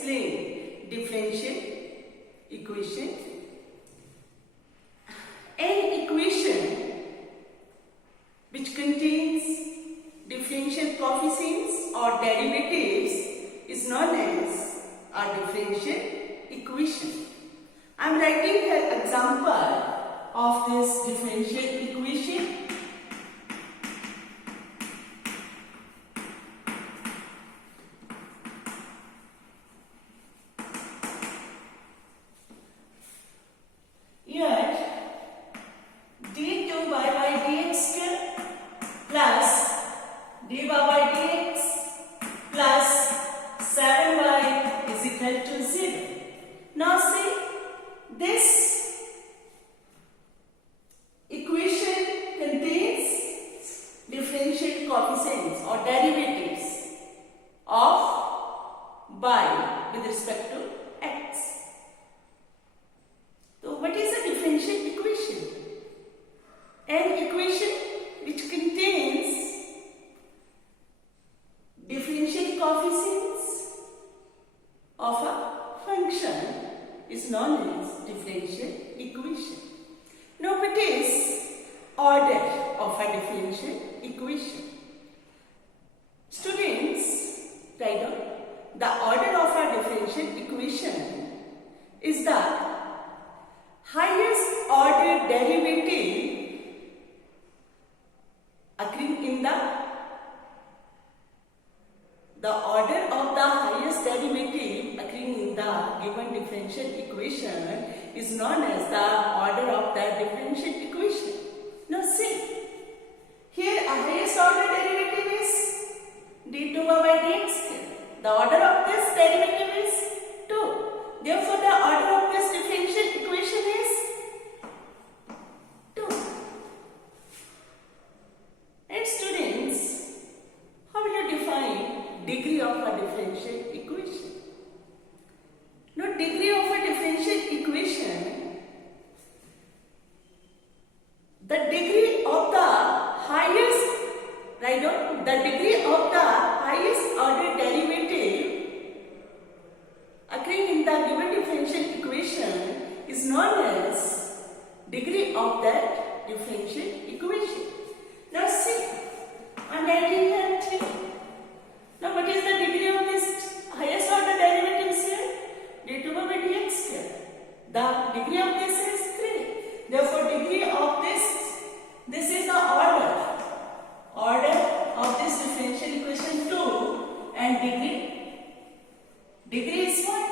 explain differential equation. An equation which contains differential coefficients or derivatives is known as a differential equation. I am writing an example of this differential equation. dy by dx plus 7y is equal to 0. Now see, this equation contains differential coefficients or derivatives of y with respect to x. So what is a differential equation? An equation which contains differential coefficients of a function is known as differential equation. Now what is order of a differential equation? Students, write down. The order of a differential equation is the highest order derivative occurring in the order of the highest derivative occurring in the given differential equation is known as the order of the differential equation. Now see, here a highest order derivative is d2 by dx. The order of this derivative is 2. Therefore, the order of this differential equation is 2. And students, how will you define degree of a differential equation? Now, degree of a differential equation, the degree of the highest, write down, the degree of the highest order derivative occurring in the given differential equation is known as degree of that differential equation. Now see, I am writing here 3. Now what is the degree of this highest order derivatives here? d2 by dx square. The degree of this is 3. Therefore degree of this is the order of this differential equation 2, and degree is what?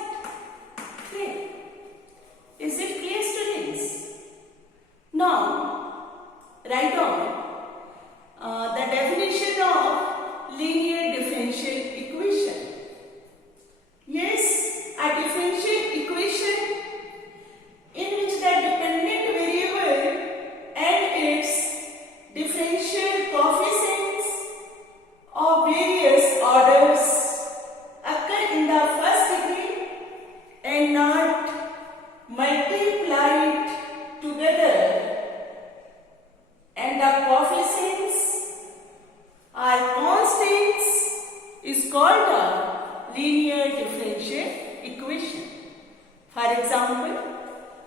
3. Is it clear, students? Now write down the definition of linear differential equation. Yes, a differential equation in which the dependent variable and its differential coefficients of various orders occur in the first degree and not multiplied together, and the coefficients are constants, is called a linear differential equation. For example,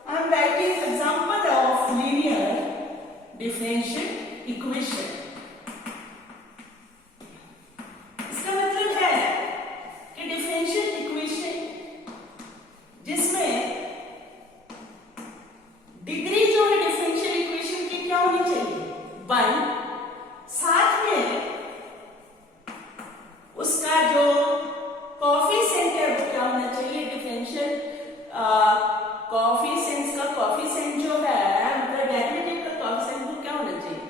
I am writing example of linear differential equation. इसका मतलब है कि differential equation जिसमें degree जो है differential equation की क्या होनी चाहिए? 1. साथ में उसका जो कोएफिशिएंट है वो क्या होना चाहिए? डिफरेंशियल कोएफिशिएंट्स का कोएफिशिएंट जो है मतलब डेरिवेटिव का कोएफिशिएंट वो क्या होना चाहिए?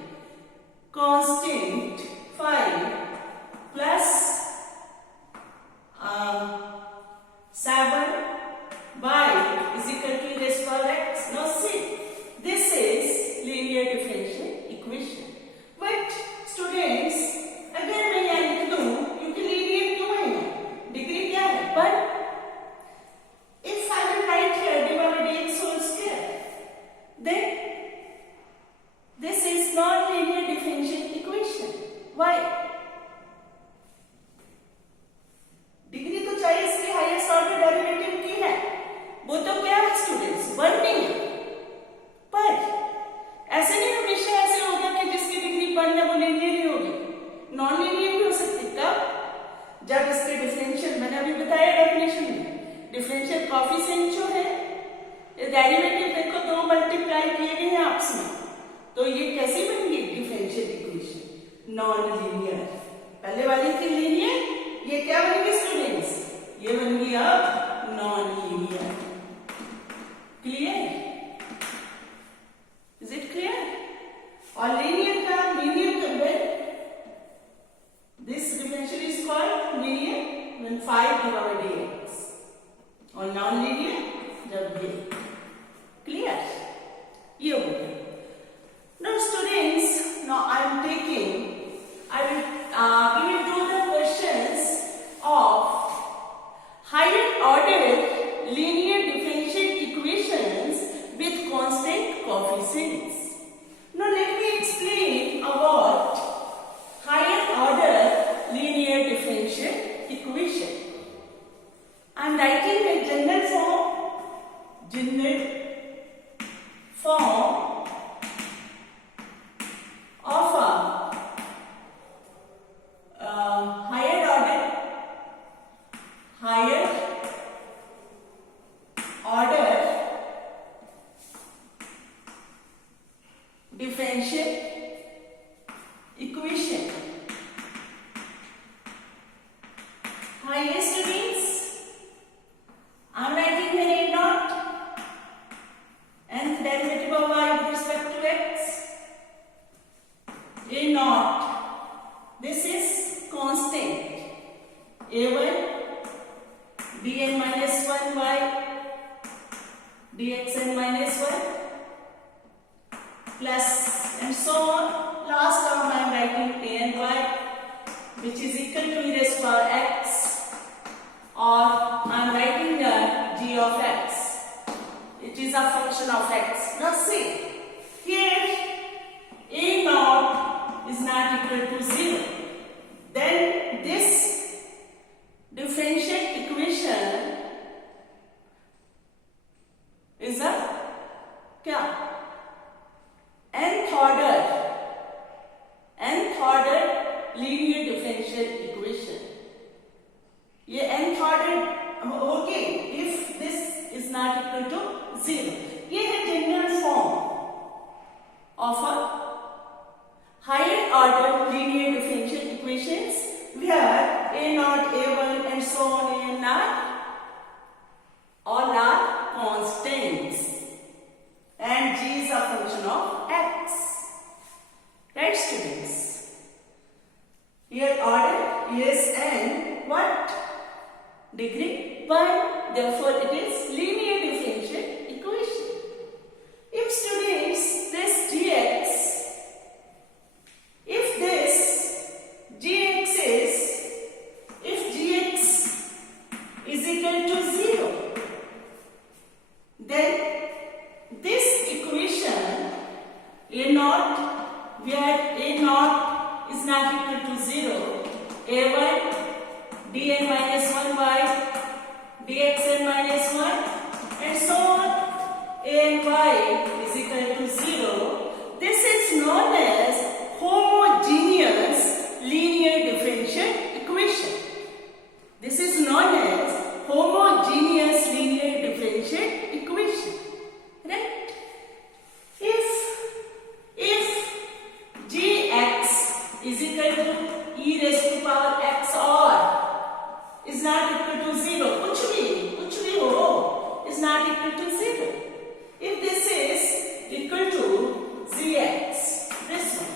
कॉफिशिएंट जो है, डेरिवेटिव देखो दो मल्टीप्लाई किए गए हैं आपस में, तो ये कैसी बनेगी डिफरेंशियल इक्वेशन, नॉन लीनियर। पहले वाली थी लीनियर, ये क्या बनेगी स्टूडेंट्स, ये बनेगी अब non linear. Clear, is it clear? और लीनियर का this differential is called linear when 5 divided by dx, और non-linear जब ये। Clear? ये हो गया। Now students, now I will do the questions of higher order linear differential equations with constant coefficients. Now let me explain about higher order linear differential equation. I am writing a general form of a higher order differential equation. Yes, students, I am writing here a naught, nth derivative of y with respect to x, a naught. This is constant, a1 dn minus 1 y dxn minus 1 plus and so on. Last term I am writing a and y, which is equal to e raised to power x, or I am writing here g of x. It is a function of x. Now see, here a naught is not equal to 0. Then this differential equation is a क्या? nth order linear differential equation. ये nth order होगी if this is not equal to 0. ये है general form of a higher order linear differential equations where a naught, a1 and so on and all are constants and g is a function of x. Right, students? Here order is n what? Degree 1. Therefore, it is linear differential equation. If students, this gx, if gx is equal to 0, then this equation a naught, where a naught is not equal to 0, a1 dn minus 1 by dxn minus 1 and so on, a and y is equal to 0. This is known as homogeneous linear differential equation. This is known as homogeneous linear differential equation. Right? If gx is equal to e raised to power x or is not equal to 0, कुछ भी हो, is not equal to 0. If this is equal to gx, this one,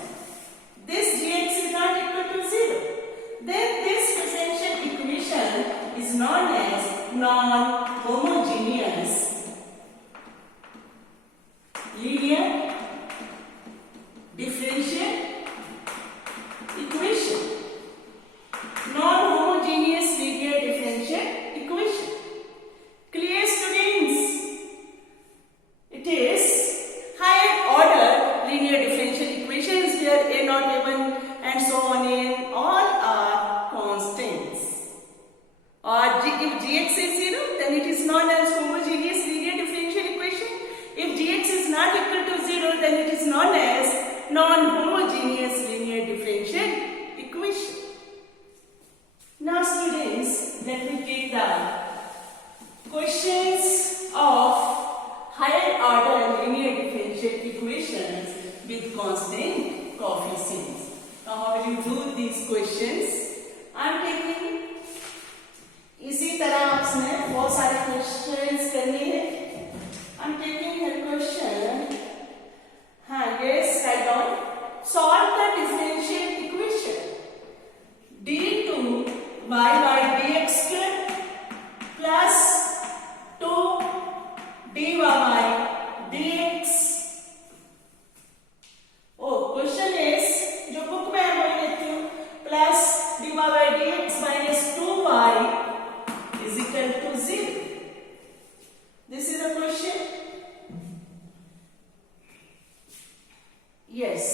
this gx is not equal to 0, then this differential equation is known as non-homogeneous linear differential equation. Non-homogeneous linear differential equation. Clear, students? It is higher order linear differential equations where a naught, a1 and so on and all are constants. Or if gx is 0, then it is known as homogeneous linear differential equation. If gx is not equal to 0, then it is known as non-homogeneous linear differential equation. Now students, let me take the questions with constant coefficients. Now how will you do these questions? I am taking इसी तरह आपने बहुत सारे questions करने हैं. I am taking a question. हाँ, yes, write down. Solve the differential equation d2 y by dx square plus 2 dy by dx. Oh, question is जो book में है वही लेती हूँ. Plus dy by dx minus 2y is equal to 0. This is a question. Yes.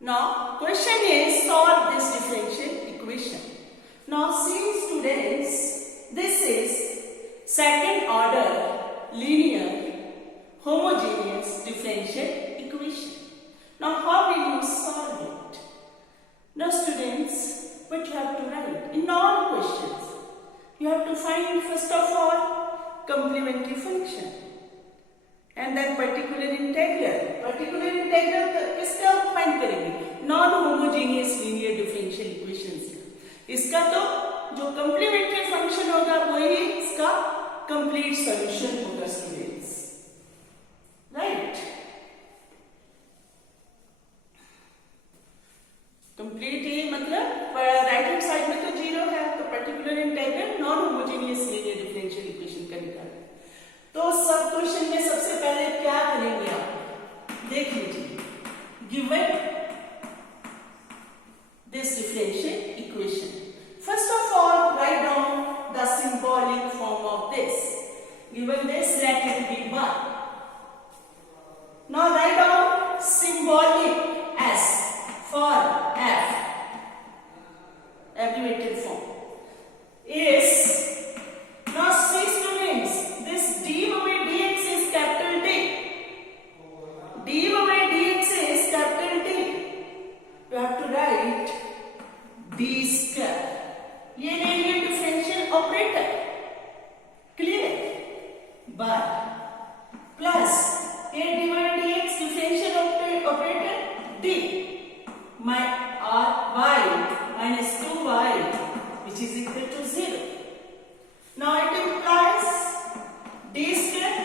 Now, question is solve this differential equation. Now, see students, this is second order linear homogeneous differential equation. Now, how will you solve it? Now, students, what you have to write in all questions, you have to find first of all complementary function. And then particular integral. Particular integral किसका find करेंगे? Non homogeneous linear differential equations. इसका तो जो complementary function होगा वही इसका complete solution होगा students. Right. Complete ये मतलब राइट हैंड साइड में तो जीरो है, तो particular integral non homogeneous linear differential equation का निकालना. तो सब क्वेश्चन में सबसे पहले क्या करेंगे आप देख लीजिए. Given this differential equation, first of all write down the symbolic form of this. Given this let it be 1. Now write down symbolic S for F abbreviated form is. Now see students, this d by dx is capital D. d by dx is capital D. You have to write d square. ये linear differential operator. Clear? But plus a d by dx differential operator d my r y minus 2y which is equal to 0. Now it implies d square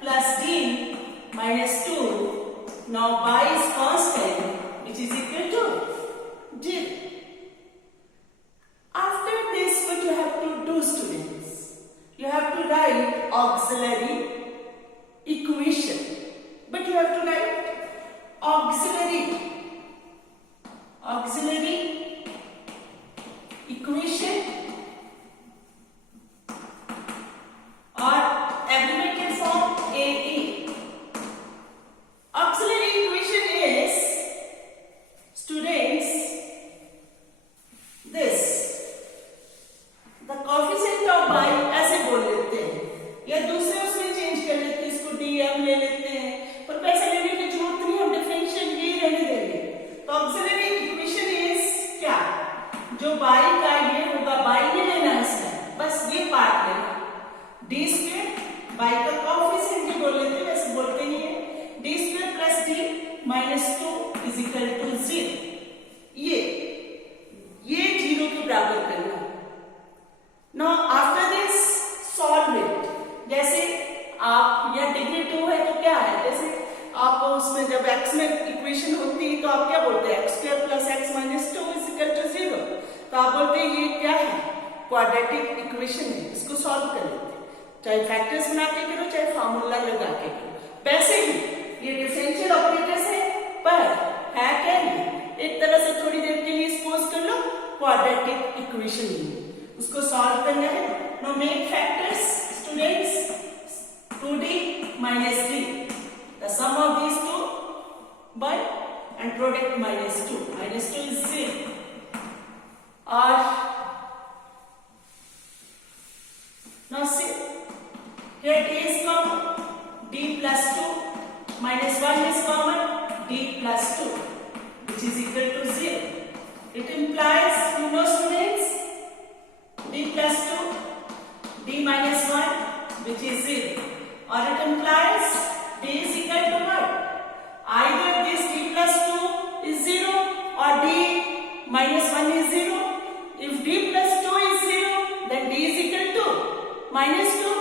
plus d minus 2. Now y is constant which is equal to 0. After this, what you have to do students? You have to write auxiliary equation. But you have to write auxiliary equation or abbreviated form AE. Auxiliary equation is students this. The coefficient of y ऐसे बोल लेते हैं या दूसरे उसमें change कर लेते हैं, इसको dm ले लेते हैं, पर पैसे लेने की जरूरत नहीं, हम डिफरेंशियल ये रहने देंगे. तो ऑक्सिलरी इक्वेशन इज क्या? जो y का ये होगा, y ने लेना है इसमें, बस ये पार्ट लेना. d स्क्वायर y का कोएफिशिएंट जो बोल लेते हैं वैसे बोलते ही है. d square plus d minus 2 is equal to 0. ये 0 के बराबर करना. Now after this solve it. जैसे आप या डिग्री 2 है तो क्या है, जैसे आप उसमें जब x में इक्वेशन होती है तो आप क्या बोलते हैं, x square plus x minus 2 is equal to 0. तो आप बोलते हैं ये क्या है, क्वाड्रेटिक इक्वेशन है, इसको सॉल्व कर लेते हैं. चाहे फैक्टर्स बना के करो चाहे फार्मूला लगा के करो. वैसे ही ये डिफरेंशियल ऑपरेटर्स है, पर है क्या नहीं, एक तरह से थोड़ी देर के लिए सपोज कर लो क्वाड्रेटिक इक्वेशन है, उसको सॉल्व करना है. Know make factors students 2d minus d. The sum of these two 1 and product minus 2. Minus 2 is 0. Or now see here d is common, d plus 2 minus 1 is common, d plus 2 which is equal to 0. It implies, you know students, d plus 2 d minus 1 which is 0. Or it implies d is equal to what? Either minus 2,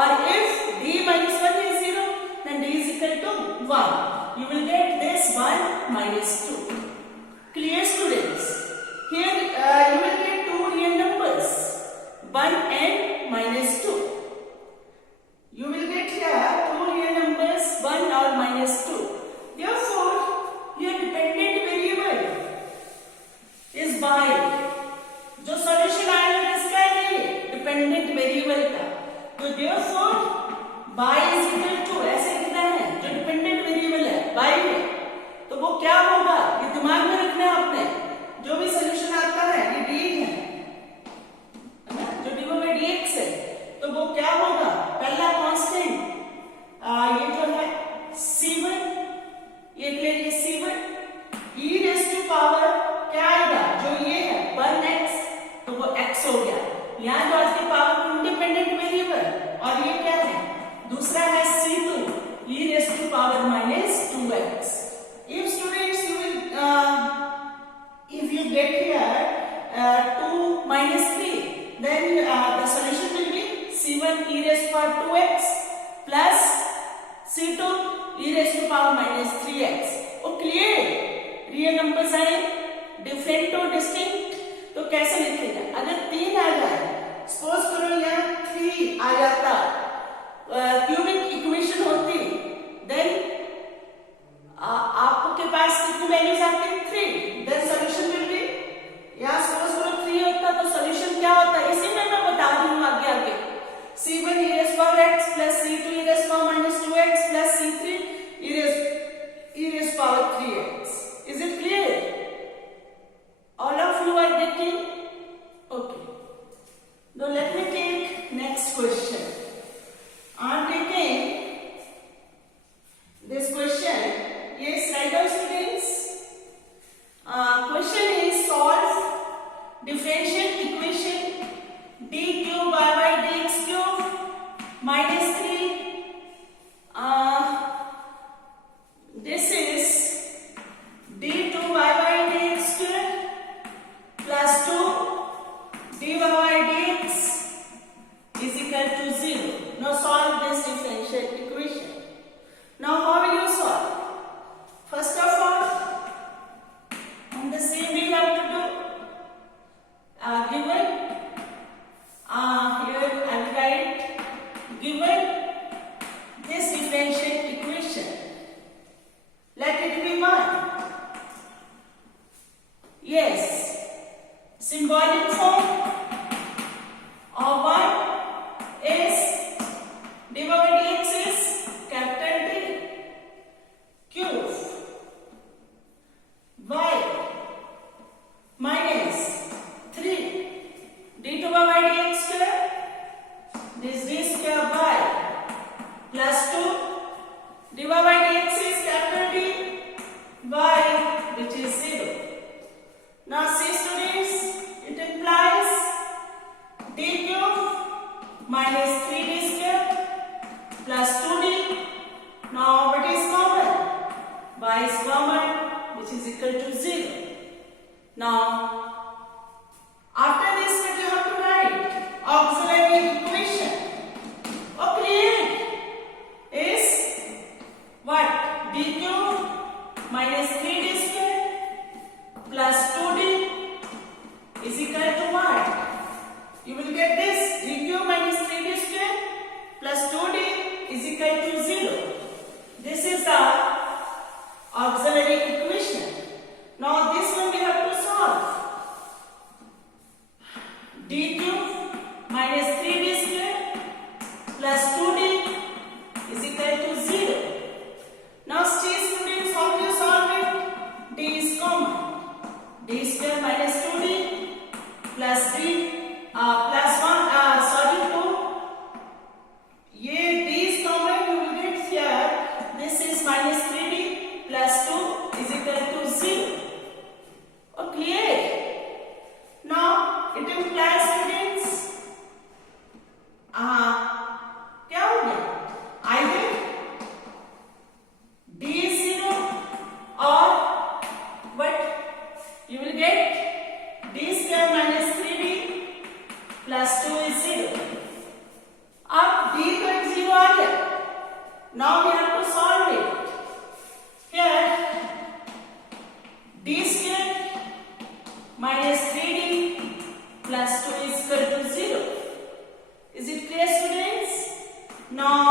or if d minus 1 is 0, then d is equal to 1. You will get this 1 minus 2. Clear, students? Here you will get two real numbers, 1 and minus 2. You will get here two real numbers, 1 or minus 2. Therefore, your dependent variable is y. जो solution आएगा किसका है? Dependent variable का. तो therefore y is equal to, ऐसे लिखना है, जो डिपेंडेंट वेरिएबल है y में, तो वो क्या होगा ये दिमाग में रखना है आपने. जो भी सॉल्यूशन आता है ये d है ना, जो d में dx है, तो वो क्या होगा? पहला कांस्टेंट ये जो है c1, ये ले लीजिए c1 e raise to power क्या आएगा? जो ये है 1x, तो वो x हो गया. यहाँ जो आज की पावर इंडिपेंडेंट वेरिएबल, और ये क्या है? दूसरा है c2 e raise to power minus 2x. If students you will if you get here 2 minus 3, then the solution will be c1 e raised to power 2x plus c2 e raised to power minus 3x. Oh, clear? Real numbers आए, different और distinct, तो कैसे लिखेगा? अगर 3 आ जाए, suppose करो यहाँ 3 आ जाता, क्यूबिक इक्वेशन होती, देन आपके पास कितनी वैल्यूज आती है? 3. देन सॉल्यूशन विल बी, यहाँ सपोज करो 3 होता तो सॉल्यूशन क्या होता है? इसी में मैं बता रही हूँ आगे आगे. c1 e raised power x plus c2 e raised power minus 2x plus c3 e raised power 3x. Is it clear? All of you are getting? Okay. Now let me take next question. I am taking this question. Yes, write down, students. Question is solve differential equation d cube by dx cube minus 3. This is d2 by dx square plus 2 dy by dx is equal to 0. Now solve this differential equation. Now how will you solve? First of all, on the same we have to do. Given here I will write, given this differential equation, let it be 1. Yes, symbolic form of 1 is dy by dx is capital D cube y minus 3 d2 by dx square, this d square y plus 2 dy by dx is capital D y, which is 0. Now see, students, it implies d cube minus 3d square plus 2d. Now what is common? Y is common, which is equal to 0. Now after this what you have to write? Auxiliary equation. Oh, create is what? D cube minus 3d square plus 2d is equal to what? You will get this d cube minus 3d square plus 2d is equal to 0. This is the auxiliary equation. Now this one we have to solve. D cube minus 3d square plus 2d is equal to 0. Now see, students, how do you solve it? D is common. D square minus 2d plus d plus 2. ये d is common, you will get here. This is minus 3d plus 2 is equal to 0. Oh, clear? Now it implies, students, क्या हो गया? Either d is 0 or what? You will get d square minus 3d plus 2 is 0. Now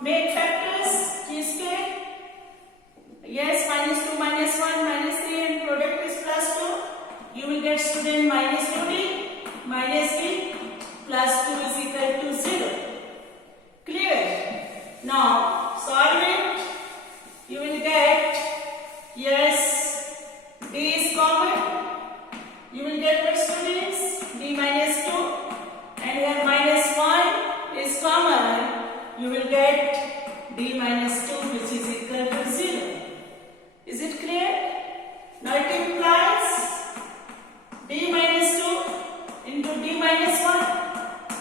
make factors g square. Yes, minus 2, minus 1, minus 3 and product is plus 2. You will get student minus 2d minus d plus 2 is equal to 0. Clear? Now solve it. You will get, yes, d is common. You will get what students? D minus 2 and here minus 1 is common. You will get d minus 2 which is equal to 0. Is it clear? Now it implies d minus 2 into d minus 1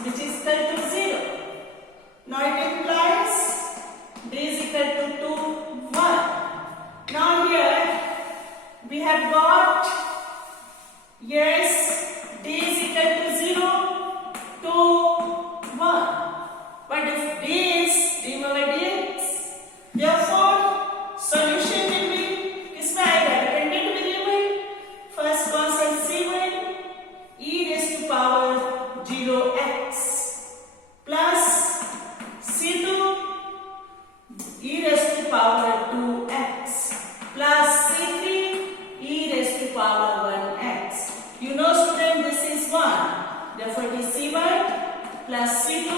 which is equal to 0. Now it implies d is equal to 2, 1. Now here we have got, yes, d is equal to 0, 2, 1. But if d is d over dx, therefore solution will be किसमें आएगा? Dependent variable. First constant c1 e raised to power 0x plus c2 e raised to power 2x plus c3 e raised to power 1x. You know student this is 1. Therefore it is c1 plus c2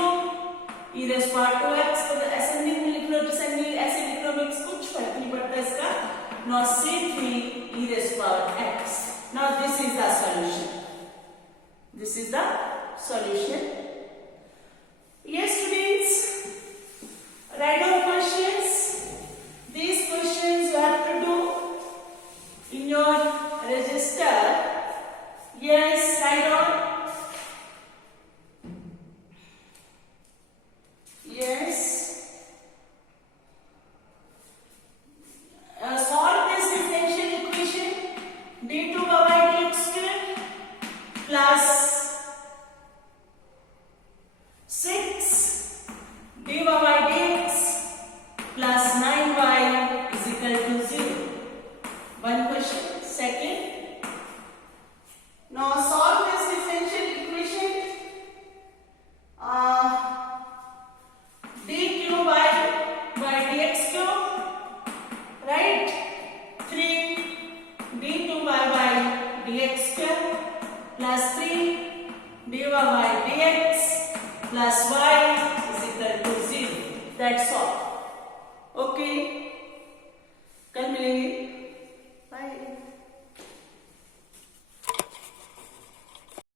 e raised to power 2x. तो ascending में लिख लो, descending ऐसे लिख लो, कुछ फर्क नहीं पड़ता इसका. Now c3 e raised to power x. Now this is the solution. This is the solution. Yes students, write down questions. These questions you have to do in your register. Yes, write down. Yes. Solve this differential equation. d2 by dx square plus 6 dy by dx plus 9y is equal to 0. One question. Second. Now solve this differential equation. d by dx cube, right? 3 d2 by dx square plus 3 dy by dx plus y is equal to 0. That's all. Okay.